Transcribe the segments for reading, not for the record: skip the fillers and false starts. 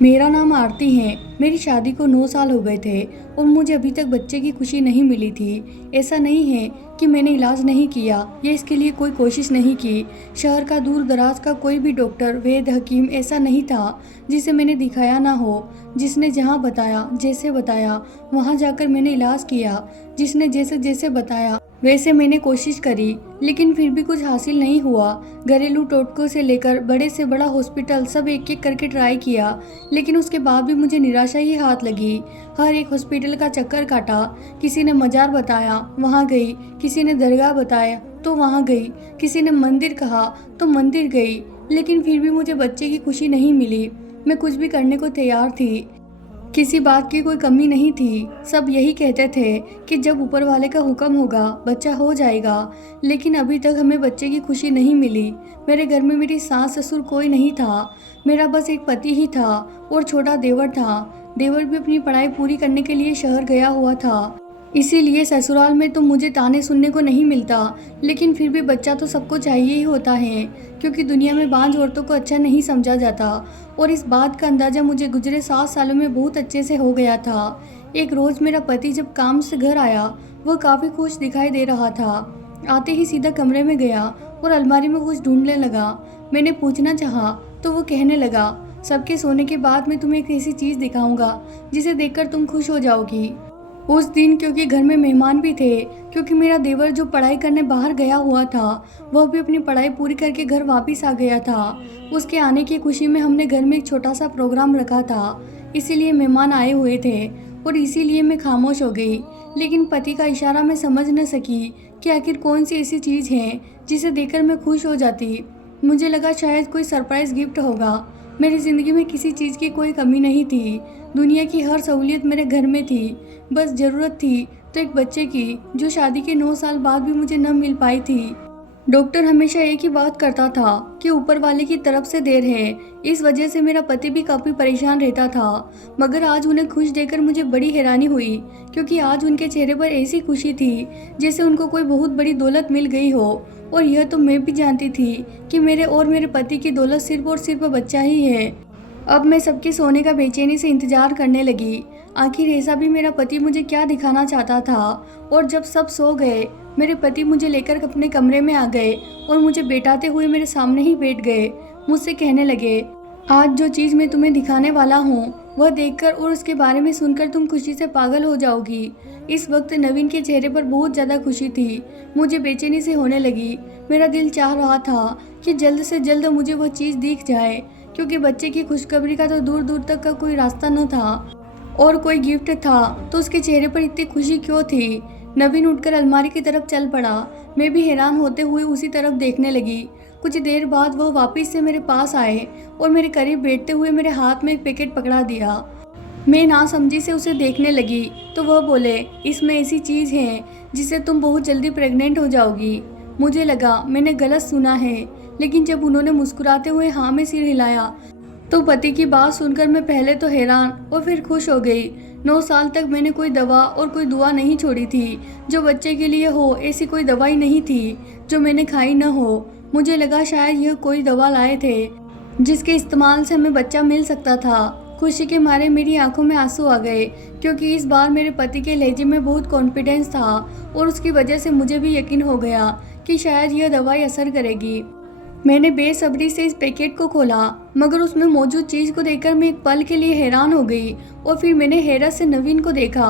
मेरा नाम आरती है। मेरी शादी को 9 साल हो गए थे और मुझे अभी तक बच्चे की खुशी नहीं मिली थी। ऐसा नहीं है कि मैंने इलाज नहीं किया या इसके लिए कोई कोशिश नहीं की। शहर का दूर दराज का कोई भी डॉक्टर, वैद्य, हकीम ऐसा नहीं था जिसे मैंने दिखाया ना हो। जिसने जहाँ बताया, जैसे बताया वहाँ जाकर मैंने इलाज किया। जिसने जैसे जैसे बताया वैसे मैंने कोशिश करी, लेकिन फिर भी कुछ हासिल नहीं हुआ। घरेलू टोटकों से लेकर बड़े से बड़ा हॉस्पिटल सब एक एक करके ट्राई किया, लेकिन उसके बाद भी मुझे निराशा ही हाथ लगी। हर एक हॉस्पिटल का चक्कर काटा। किसी ने मजार बताया, वहाँ गई। किसी ने दरगाह बताया तो वहाँ गई। किसी ने मंदिर कहा तो मंदिर गई, लेकिन फिर भी मुझे बच्चे की खुशी नहीं मिली। मैं कुछ भी करने को तैयार थी, किसी बात की कोई कमी नहीं थी। सब यही कहते थे कि जब ऊपर वाले का हुक्म होगा बच्चा हो जाएगा, लेकिन अभी तक हमें बच्चे की खुशी नहीं मिली। मेरे घर में मेरी सास ससुर कोई नहीं था। मेरा बस एक पति ही था और छोटा देवर था। देवर भी अपनी पढ़ाई पूरी करने के लिए शहर गया हुआ था। इसीलिए ससुराल में तो मुझे ताने सुनने को नहीं मिलता, लेकिन फिर भी बच्चा तो सबको चाहिए ही होता है, क्योंकि दुनिया में बांझ औरतों को अच्छा नहीं समझा जाता। और इस बात का अंदाज़ा मुझे गुजरे 7 सालों में बहुत अच्छे से हो गया था। एक रोज़ मेरा पति जब काम से घर आया, वह काफ़ी खुश दिखाई दे रहा था। आते ही सीधा कमरे में गया और अलमारी में कुछ ढूंढने लगा। मैंने पूछना चाहा तो वो कहने लगा, सबके सोने के बाद मैं तुम्हें एक ऐसी चीज़ दिखाऊंगा जिसे देखकर तुम खुश हो जाओगी। उस दिन क्योंकि घर में मेहमान भी थे, क्योंकि मेरा देवर जो पढ़ाई करने बाहर गया हुआ था वह भी अपनी पढ़ाई पूरी करके घर वापस आ गया था। उसके आने की खुशी में हमने घर में एक छोटा सा प्रोग्राम रखा था, इसीलिए मेहमान आए हुए थे और इसीलिए मैं खामोश हो गई। लेकिन पति का इशारा मैं समझ न सकी कि आखिर कौन सी ऐसी चीज़ है जिसे देखकर मैं खुश हो जाती। मुझे लगा शायद कोई सरप्राइज गिफ्ट होगा। मेरी ज़िंदगी में किसी चीज़ की कोई कमी नहीं थी। दुनिया की हर सहूलियत मेरे घर में थी। बस ज़रूरत थी तो एक बच्चे की, जो शादी के 9 साल बाद भी मुझे न मिल पाई थी। डॉक्टर हमेशा एक ही बात करता था कि ऊपर वाले की तरफ से देर है। इस वजह से मेरा पति भी काफ़ी परेशान रहता था। मगर आज उन्हें खुश देखकर मुझे बड़ी हैरानी हुई, क्योंकि आज उनके चेहरे पर ऐसी खुशी थी जैसे उनको कोई बहुत बड़ी दौलत मिल गई हो। और यह तो मैं भी जानती थी कि मेरे और मेरे पति की दौलत सिर्फ और सिर्फ बच्चा ही है। अब मैं सबके सोने का बेचैनी से इंतजार करने लगी। आखिर ऐसा भी मेरा पति मुझे क्या दिखाना चाहता था। और जब सब सो गए, मेरे पति मुझे लेकर अपने कमरे में आ गए और मुझे बेटाते हुए मेरे सामने ही बैठ गए। मुझसे कहने लगे, आज जो चीज़ मैं तुम्हें दिखाने वाला हूँ वह देखकर और उसके बारे में सुनकर तुम खुशी से पागल हो जाओगी। इस वक्त नवीन के चेहरे पर बहुत ज़्यादा खुशी थी। मुझे बेचैनी से होने लगी। मेरा दिल चाह रहा था कि जल्द से जल्द मुझे वह चीज़ दिख जाए, क्योंकि बच्चे की खुशखबरी का तो दूर दूर तक का कोई रास्ता न था। और कोई गिफ्ट था तो उसके चेहरे पर इतनी खुशी क्यों थी। नवीन उठकर अलमारी की तरफ चल पड़ा। मैं भी हैरान होते हुए उसी तरफ देखने लगी। कुछ देर बाद वह वापस से मेरे पास आए और मेरे करीब बैठते हुए मेरे हाथ में एक पैकेट पकड़ा दिया। मैं नासमझी से उसे देखने लगी तो वह बोले, इसमें ऐसी चीज़ है जिससे तुम बहुत जल्दी प्रेग्नेंट हो जाओगी। मुझे लगा मैंने गलत सुना है, लेकिन जब उन्होंने मुस्कुराते हुए हाँ में सिर हिलाया तो पति की बात सुनकर मैं पहले तो हैरान और फिर खुश हो गई। 9 साल तक मैंने कोई दवा और कोई दुआ नहीं छोड़ी थी जो बच्चे के लिए हो। ऐसी कोई दवाई नहीं थी जो मैंने खाई न हो। मुझे लगा शायद यह कोई दवा लाए थे जिसके इस्तेमाल से हमें बच्चा मिल सकता था। खुशी के मारे मेरी आंखों में आंसू आ गए, क्योंकि इस बार मेरे पति के लहजे में बहुत कॉन्फिडेंस था और उसकी वजह से मुझे भी यकीन हो गया कि शायद यह दवाई असर करेगी। मैंने बेसब्री से इस पैकेट को खोला, मगर उसमें मौजूद चीज़ को देखकर मैं एक पल के लिए हैरान हो गई। और फिर मैंने हैरत से नवीन को देखा।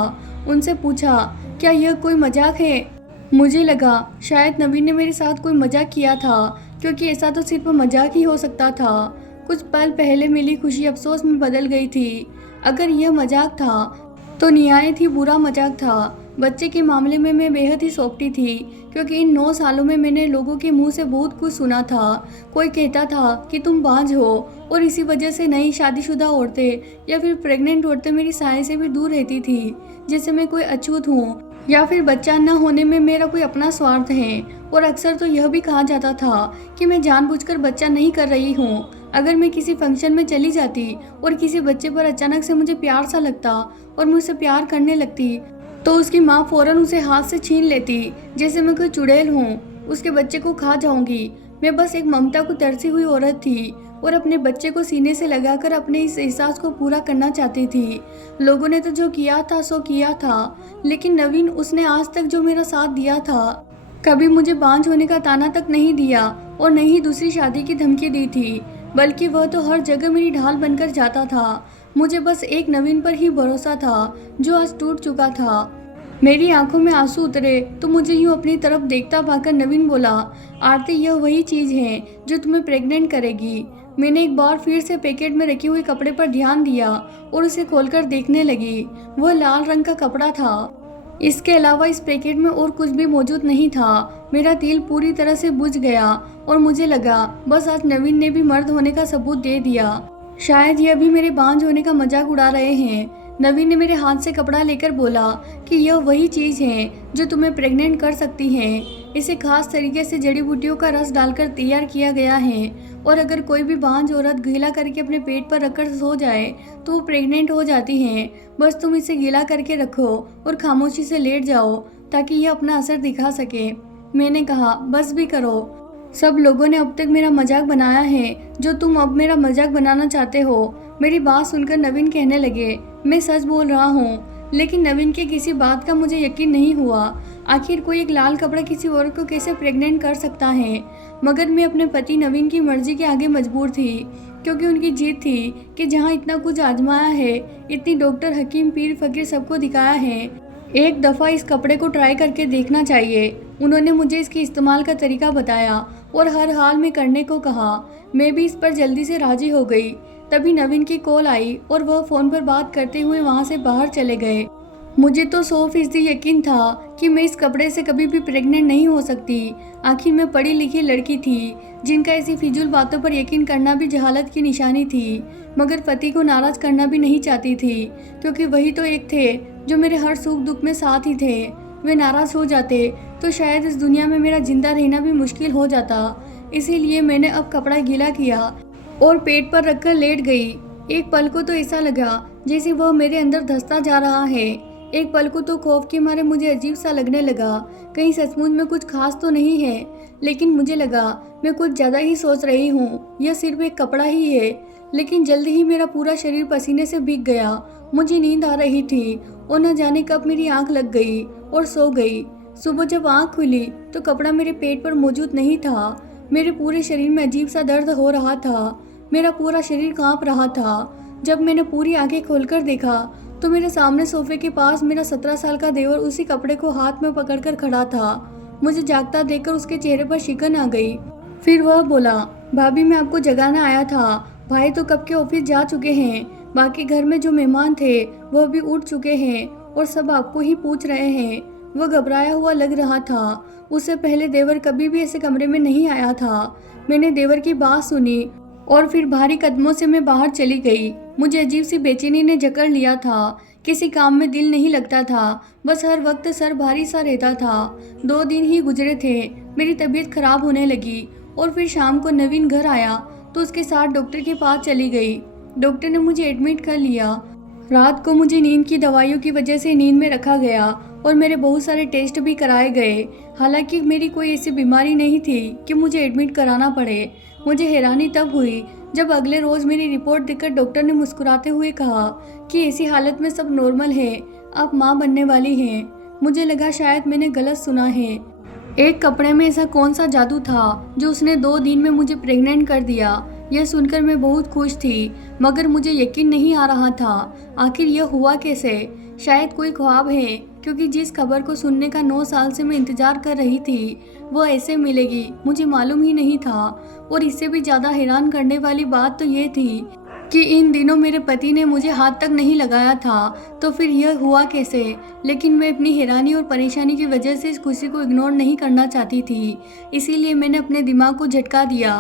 उनसे पूछा, क्या यह कोई मजाक है? मुझे लगा शायद नवीन ने मेरे साथ कोई मजाक किया था, क्योंकि ऐसा तो सिर्फ मजाक ही हो सकता था। कुछ पल पहले मिली खुशी अफसोस में बदल गई थी। अगर यह मजाक था तो निहायत ही बुरा मजाक था। बच्चे के मामले में मैं बेहद ही सौंपती थी, क्योंकि इन 9 सालों में मैंने लोगों के मुंह से बहुत कुछ सुना था। कोई कहता था कि तुम बांझ हो और इसी वजह से नई शादीशुदा औरतें या फिर प्रेग्नेंट औरतें मेरी साय से भी दूर रहती थी, जैसे मैं कोई अछूत हूँ या फिर बच्चा न होने में मेरा कोई अपना स्वार्थ है। और अक्सर तो यह भी कहा जाता था कि मैं जानबूझकर बच्चा नहीं कर रही हूँ। अगर मैं किसी फंक्शन में चली जाती और किसी बच्चे पर अचानक से मुझे प्यार सा लगता और मुझसे प्यार करने लगती, तो उसकी माँ फौरन उसे हाथ से छीन लेती, जैसे मैं कोई चुड़ैल हूँ, उसके बच्चे को खा जाऊंगी। मैं बस एक ममता को तरसी हुई औरत थी। और अपने बच्चे को सीने से लगाकर अपने इस एहसास को पूरा करना चाहती थी। लोगों ने तो जो किया था सो किया था, लेकिन नवीन, उसने आज तक जो मेरा साथ दिया था, कभी मुझे बांझ होने का ताना तक नहीं दिया और न ही दूसरी शादी की धमकी दी थी, बल्कि वह तो हर जगह मेरी ढाल बनकर जाता था। मुझे बस एक नवीन पर ही भरोसा था, जो आज टूट चुका था। मेरी आंखों में आंसू उतरे तो मुझे यूं अपनी तरफ देखता पाकर नवीन बोला, आरती, यह वही चीज़ है जो तुम्हें प्रेग्नेंट करेगी। मैंने एक बार फिर से पैकेट में रखे हुए कपड़े पर ध्यान दिया और उसे खोलकर देखने लगी। वह लाल रंग का कपड़ा था। इसके अलावा इस पैकेट में और कुछ भी मौजूद नहीं था। मेरा दिल पूरी तरह से बुझ गया और मुझे लगा बस आज नवीन ने भी मर्द होने का सबूत दे दिया। शायद यह भी मेरे बांझ होने का मजाक उड़ा रहे हैं। नवीन ने मेरे हाथ से कपड़ा लेकर बोला कि यह वही चीज़ है जो तुम्हें प्रेग्नेंट कर सकती है। इसे खास तरीके से जड़ी बूटियों का रस डालकर तैयार किया गया है और अगर कोई भी बांझ औरत गीला करके अपने पेट पर रखकर सो जाए तो वो प्रेग्नेंट हो जाती हैं। बस तुम इसे गीला करके रखो और खामोशी से लेट जाओ ताकि यह अपना असर दिखा सके। मैंने कहा, बस भी करो। सब लोगों ने अब तक मेरा मजाक बनाया है, जो तुम अब मेरा मजाक बनाना चाहते हो। मेरी बात सुनकर नवीन कहने लगे, मैं सच बोल रहा हूँ। लेकिन नवीन के किसी बात का मुझे यकीन नहीं हुआ। आखिर कोई एक लाल कपड़ा किसी औरत को कैसे प्रेग्नेंट कर सकता है? मगर मैं अपने पति नवीन की मर्जी के आगे मजबूर थी, क्योंकि उनकी जीत थी कि जहाँ इतना कुछ आजमाया है, इतनी डॉक्टर, हकीम, पीर, फकीर सबको दिखाया है, एक दफ़ा इस कपड़े को ट्राई करके देखना चाहिए। उन्होंने मुझे इसके इस्तेमाल का तरीका बताया और हर हाल में करने को कहा। मैं भी इस पर जल्दी से राजी हो गई। तभी नवीन की कॉल आई और वह फ़ोन पर बात करते हुए वहाँ से बाहर चले गए। मुझे तो 100% यकीन था कि मैं इस कपड़े से कभी भी प्रेग्नेंट नहीं हो सकती। आखिर मैं पढ़ी लिखी लड़की थी, जिनका ऐसी फिजूल बातों पर यकीन करना भी जहालत की निशानी थी। मगर पति को नाराज़ करना भी नहीं चाहती थी, क्योंकि वही तो एक थे जो मेरे हर सुख दुख में साथ ही थे। वे नाराज़ हो जाते तो शायद इस दुनिया में मेरा जिंदा रहना भी मुश्किल हो जाता। इसीलिए मैंने अब कपड़ा गीला किया और पेट पर रखकर लेट गई। एक पल को तो ऐसा लगा जैसे वह मेरे अंदर धंसता जा रहा है। एक पल को तो खौफ के मारे मुझे अजीब सा लगने लगा, कहीं सचमुच में कुछ खास तो नहीं है। लेकिन मुझे लगा मैं कुछ ज़्यादा ही सोच रही हूँ, यह सिर्फ एक कपड़ा ही है। लेकिन जल्दी ही मेरा पूरा शरीर पसीने से भीग गया। मुझे नींद आ रही थी और न जाने कब मेरी आंख लग गई और सो गई। सुबह जब आंख खुली तो कपड़ा मेरे पेट पर मौजूद नहीं था। मेरे पूरे शरीर में अजीब सा दर्द हो रहा था। मेरा पूरा शरीर कांप रहा था। जब मैंने पूरी आंखें खोलकर देखा तो मेरे सामने सोफे के पास मेरा 17 साल का देवर उसी कपड़े को हाथ में पकड़कर खड़ा था। मुझे जागता देखकर उसके चेहरे पर शिकन आ गई। फिर वह बोला, भाभी, मैं आपको जगाना आया था। भाई तो कब के ऑफिस जा चुके हैं। बाकी घर में जो मेहमान थे वह भी उठ चुके हैं और सब आपको ही पूछ रहे हैं। वह घबराया हुआ लग रहा था। उससे पहले देवर कभी भी ऐसे कमरे में नहीं आया था। मैंने देवर की बात सुनी और फिर भारी कदमों से मैं बाहर चली गई। मुझे अजीब सी बेचैनी ने जकड़ लिया था। किसी काम में दिल नहीं लगता था, बस हर वक्त सर भारी सा रहता था। 2 दिन ही गुजरे थे, मेरी तबीयत खराब होने लगी और फिर शाम को नवीन घर आया तो उसके साथ डॉक्टर के पास चली गई। डॉक्टर ने मुझे एडमिट कर लिया। रात को मुझे नींद की दवाइयों की वजह से नींद में रखा गया और मेरे बहुत सारे टेस्ट भी कराए गए। हालांकि मेरी कोई ऐसी बीमारी नहीं थी कि मुझे एडमिट कराना पड़े। मुझे हैरानी तब हुई जब अगले रोज़ मेरी रिपोर्ट देखकर डॉक्टर ने मुस्कुराते हुए कहा कि ऐसी हालत में सब नॉर्मल है, आप माँ बनने वाली हैं। मुझे लगा शायद मैंने गलत सुना है। एक कपड़े में ऐसा कौन सा जादू था जो उसने 2 दिन में मुझे प्रेग्नेंट कर दिया। यह सुनकर मैं बहुत खुश थी, मगर मुझे यकीन नहीं आ रहा था आखिर यह हुआ कैसे। शायद कोई ख्वाब है, क्योंकि जिस खबर को सुनने का 9 साल से मैं इंतजार कर रही थी वह ऐसे मिलेगी मुझे मालूम ही नहीं था। और इससे भी ज़्यादा हैरान करने वाली बात तो ये थी कि इन दिनों मेरे पति ने मुझे हाथ तक नहीं लगाया था, तो फिर यह हुआ कैसे। लेकिन मैं अपनी हैरानी और परेशानी की वजह से इस खुशी को इग्नोर नहीं करना चाहती थी। इसीलिए मैंने अपने दिमाग को झटका दिया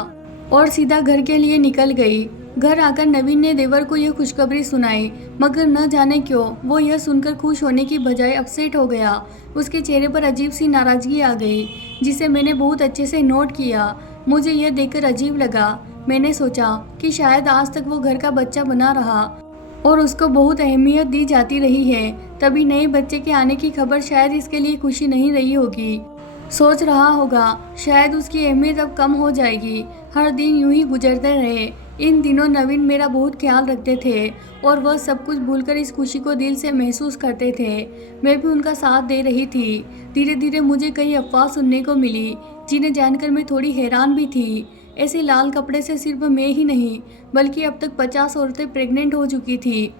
और सीधा घर के लिए निकल गई। घर आकर नवीन ने देवर को यह खुशखबरी सुनाई, मगर न जाने क्यों वो यह सुनकर खुश होने की बजाय अपसेट हो गया। उसके चेहरे पर अजीब सी नाराज़गी आ गई, जिसे मैंने बहुत अच्छे से नोट किया। मुझे यह देखकर अजीब लगा। मैंने सोचा कि शायद आज तक वो घर का बच्चा बना रहा और उसको बहुत अहमियत दी जाती रही है, तभी नए बच्चे के आने की खबर शायद इसके लिए खुशी नहीं रही होगी। सोच रहा होगा शायद उसकी अहमियत अब कम हो जाएगी। हर दिन यूं ही गुजरते रहे। इन दिनों नवीन मेरा बहुत ख्याल रखते थे और वह सब कुछ भूलकर इस खुशी को दिल से महसूस करते थे। मैं भी उनका साथ दे रही थी। धीरे धीरे मुझे कई अफवाह सुनने को मिली जिन्हें जानकर मैं थोड़ी हैरान भी थी। ऐसे लाल कपड़े से सिर्फ मैं ही नहीं बल्कि अब तक 50 औरतें प्रेग्नेंट हो चुकी थी,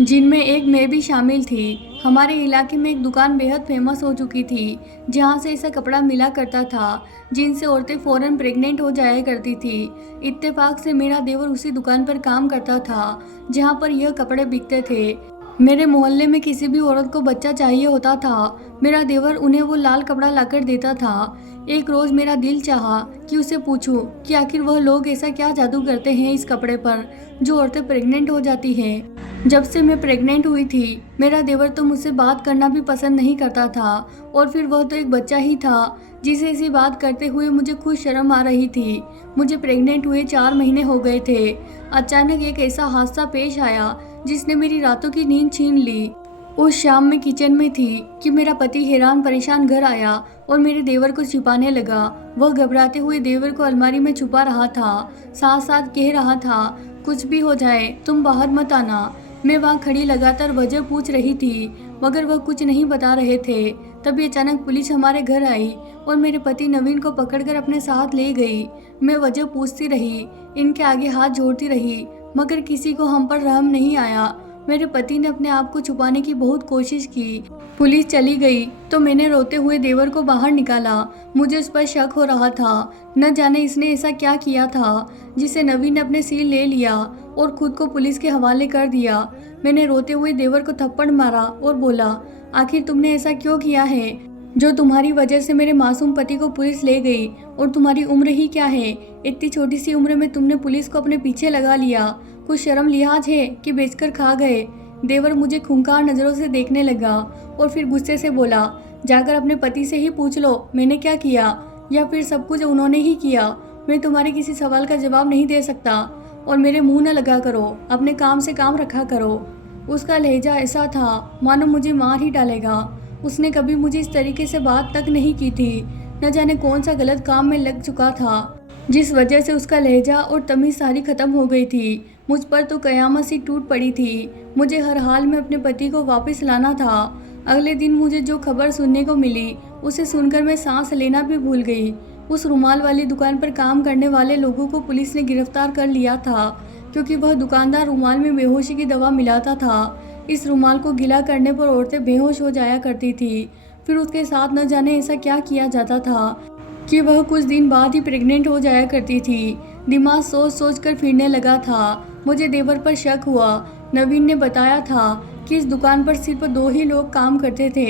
जिनमें एक मैं भी शामिल थी। हमारे इलाके में एक दुकान बेहद फेमस हो चुकी थी जहां से ऐसा कपड़ा मिला करता था जिनसे औरतें फौरन प्रेग्नेंट हो जाया करती थी। इत्तेफाक से मेरा देवर उसी दुकान पर काम करता था जहां पर यह कपड़े बिकते थे। मेरे मोहल्ले में किसी भी औरत को बच्चा चाहिए होता था, मेरा देवर उन्हें वो लाल कपड़ा लाकर देता था। एक रोज मेरा दिल चाहा कि उसे पूछूं कि आखिर वह लोग ऐसा क्या जादू करते हैं इस कपड़े पर जो औरतें प्रेग्नेंट हो जाती हैं। जब से मैं प्रेग्नेंट हुई थी मेरा देवर तो मुझसे बात करना भी पसंद नहीं करता था और फिर वह तो एक बच्चा ही था जिसे ऐसी बात करते हुए मुझे खुद शर्म आ रही थी। मुझे प्रेग्नेंट हुए 4 महीने हो गए थे। अचानक एक ऐसा हादसा पेश आया जिसने मेरी रातों की नींद छीन ली। उस शाम मैं किचन में थी कि मेरा पति हैरान परेशान घर आया और मेरे देवर को छिपाने लगा। वह घबराते हुए देवर को अलमारी में छुपा रहा था, साथ साथ कह रहा था कुछ भी हो जाए तुम बाहर मत आना। मैं वहाँ खड़ी लगातार वजह पूछ रही थी मगर वह कुछ नहीं बता रहे थे। तभी अचानक पुलिस हमारे घर आई और मेरे पति नवीन को पकड़कर अपने साथ ले गई। मैं वजह पूछती रही, इनके आगे हाथ जोड़ती रही मगर किसी को हम पर रहम नहीं आया। मेरे पति ने अपने आप को छुपाने की बहुत कोशिश की। पुलिस चली गई तो मैंने रोते हुए देवर को बाहर निकाला। मुझे उस पर शक हो रहा था, न जाने इसने ऐसा क्या किया था जिसे नवीन ने अपने सिर ले लिया और खुद को पुलिस के हवाले कर दिया। मैंने रोते हुए देवर को थप्पड़ मारा और बोला, आखिर तुमने ऐसा क्यों किया है जो तुम्हारी वजह से मेरे मासूम पति को पुलिस ले गई? और तुम्हारी उम्र ही क्या है? इतनी छोटी सी उम्र में तुमने पुलिस को अपने पीछे लगा लिया। कुछ शर्म लिहाज है कि बेचकर खा गए? देवर मुझे खूंखार नज़रों से देखने लगा और फिर गुस्से से बोला, जाकर अपने पति से ही पूछ लो मैंने क्या किया, या फिर सब कुछ उन्होंने ही किया। मैं तुम्हारे किसी सवाल का जवाब नहीं दे सकता और मेरे मुंह न लगा करो, अपने काम से काम रखा करो। उसका लहजा ऐसा था मानो मुझे मार ही डालेगा। उसने कभी मुझे इस तरीके से बात तक नहीं की थी। न जाने कौन सा गलत काम में लग चुका था जिस वजह से उसका लहजा और तमीज़ सारी खत्म हो गई थी। मुझ पर तो कयामत सी टूट पड़ी थी। मुझे हर हाल में अपने पति को वापस लाना था। अगले दिन मुझे जो खबर सुनने को मिली उसे सुनकर मैं सांस लेना भी भूल गई। उस रुमाल वाली दुकान पर काम करने वाले लोगों को पुलिस ने गिरफ्तार कर लिया था क्योंकि वह दुकानदार रुमाल में बेहोशी की दवा मिलाता था। इस रुमाल को गीला करने पर औरतें बेहोश हो जाया करती थी। फिर उसके साथ न जाने ऐसा क्या किया जाता था कि वह कुछ दिन बाद ही प्रेग्नेंट हो जाया करती थी। दिमाग सोच सोच कर फिरने लगा था। मुझे देवर पर शक हुआ। नवीन ने बताया था कि इस दुकान पर सिर्फ 2 ही लोग काम करते थे,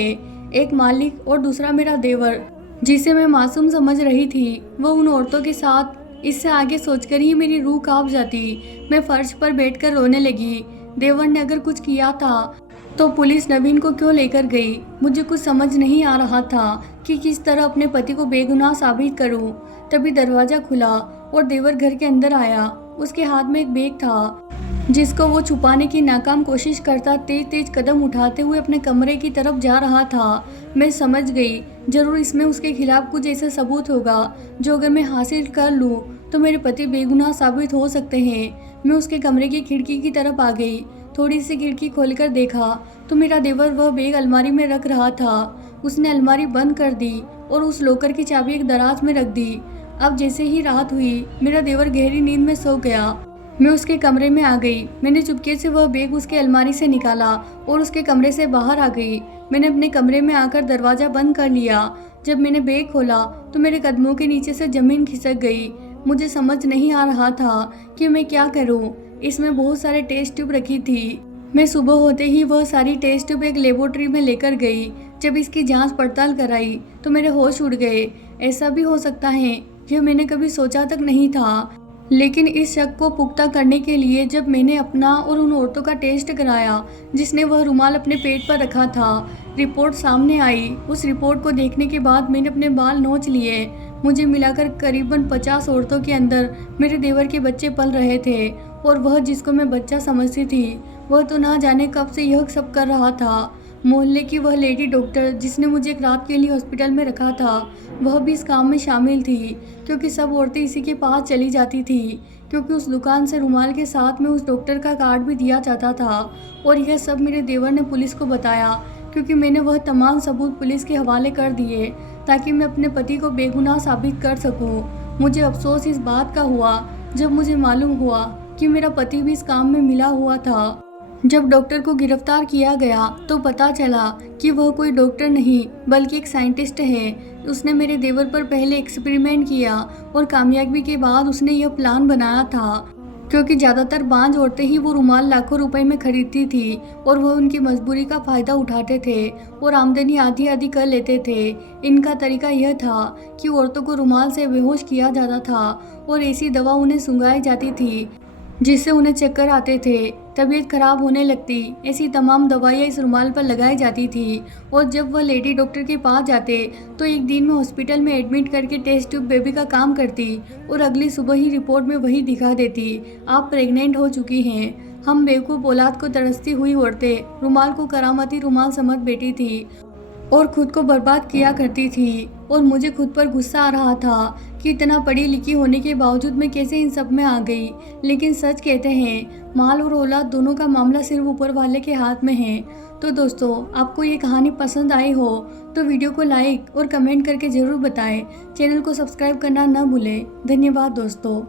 एक मालिक और दूसरा मेरा देवर। जिसे मैं मासूम समझ रही थी वह उन औरतों के साथ। इससे आगे सोचकर ही मेरी रूह कांप जाती। मैं फर्श पर बैठकर रोने लगी। देवर ने अगर कुछ किया था तो पुलिस नवीन को क्यों लेकर गई? मुझे कुछ समझ नहीं आ रहा था कि किस तरह अपने पति को बेगुनाह साबित करूं। तभी दरवाज़ा खुला और देवर घर के अंदर आया। उसके हाथ में एक बैग था जिसको वो छुपाने की नाकाम कोशिश करता तेज तेज कदम उठाते हुए अपने कमरे की तरफ जा रहा था। मैं समझ गई जरूर इसमें उसके खिलाफ कुछ ऐसा सबूत होगा जो अगर मैं हासिल कर लूँ तो मेरे पति बेगुनाह साबित हो सकते हैं। मैं उसके कमरे की खिड़की की तरफ आ गई। थोड़ी सी खिड़की खोलकर देखा तो मेरा देवर वह बैग अलमारी में रख रहा था। उसने अलमारी बंद कर दी और उस लॉकर की चाबी एक दराज में रख दी। अब जैसे ही रात हुई मेरा देवर गहरी नींद में सो गया। मैं उसके कमरे में आ गई। मैंने चुपके से वह बैग उसके अलमारी से निकाला और उसके कमरे से बाहर आ गई। मैंने अपने कमरे में आकर दरवाज़ा बंद कर लिया। जब मैंने बैग खोला तो मेरे कदमों के नीचे से ज़मीन खिसक गई। मुझे समझ नहीं आ रहा था कि मैं क्या करूं। इसमें बहुत सारे टेस्ट ट्यूब रखी थी। मैं सुबह होते ही वह सारी टेस्ट ट्यूब एक लेबोरेटरी में लेकर गई। जब इसकी जांच पड़ताल कराई तो मेरे होश उड़ गए। ऐसा भी हो सकता है, यह मैंने कभी सोचा तक नहीं था। लेकिन इस शक को पुख्ता करने के लिए जब मैंने अपना और उन औरतों का टेस्ट कराया जिसने वह रुमाल अपने पेट पर रखा था, रिपोर्ट सामने आई। उस रिपोर्ट को देखने के बाद मैंने अपने बाल नोच लिए। मुझे मिलाकर करीबन 50 औरतों के अंदर मेरे देवर के बच्चे पल रहे थे और वह जिसको मैं बच्चा समझती थी वह तो ना जाने कब से यह सब कर रहा था। मोहल्ले की वह लेडी डॉक्टर जिसने मुझे एक रात के लिए हॉस्पिटल में रखा था, वह भी इस काम में शामिल थी, क्योंकि सब औरतें इसी के पास चली जाती थी, क्योंकि उस दुकान से रुमाल के साथ में उस डॉक्टर का कार्ड भी दिया जाता था। और यह सब मेरे देवर ने पुलिस को बताया, क्योंकि मैंने वह तमाम सबूत पुलिस के हवाले कर दिए ताकि मैं अपने पति को बेगुनाह साबित कर सकूं। मुझे अफसोस इस बात का हुआ जब मुझे मालूम हुआ कि मेरा पति भी इस काम में मिला हुआ था। जब डॉक्टर को गिरफ्तार किया गया तो पता चला कि वह कोई डॉक्टर नहीं बल्कि एक साइंटिस्ट है। उसने मेरे देवर पर पहले एक्सपेरिमेंट किया और कामयाबी के बाद उसने यह प्लान बनाया था, क्योंकि ज़्यादातर बांझ औरतें ही वो रुमाल लाखों रुपए में खरीदती थी और वह उनकी मजबूरी का फ़ायदा उठाते थे और आमदनी आधी आधी कर लेते थे। इनका तरीका यह था कि औरतों को रुमाल से बेहोश किया जाता था और ऐसी दवा उन्हें सुंघाई जाती थी जिससे उन्हें चक्कर आते थे, तबीयत खराब होने लगती। ऐसी तमाम दवाइयाँ इस रुमाल पर लगाई जाती थी और जब वह लेडी डॉक्टर के पास जाते तो एक दिन में हॉस्पिटल में एडमिट करके टेस्ट ट्यूब बेबी का काम करती और अगली सुबह ही रिपोर्ट में वही दिखा देती, आप प्रेग्नेंट हो चुकी हैं। हम बेवकूफ़ औलाद को तरसती हुई औरतें रुमाल को करामाती रुमाल समझ बैठी थी और खुद को बर्बाद किया करती थी। और मुझे खुद पर गुस्सा आ रहा था कि इतना पढ़ी लिखी होने के बावजूद मैं कैसे इन सब में आ गई। लेकिन सच कहते हैं, माल और औलाद दोनों का मामला सिर्फ ऊपर वाले के हाथ में है। तो दोस्तों, आपको ये कहानी पसंद आई हो तो वीडियो को लाइक और कमेंट करके ज़रूर बताएं। चैनल को सब्सक्राइब करना न भूलें। धन्यवाद दोस्तों।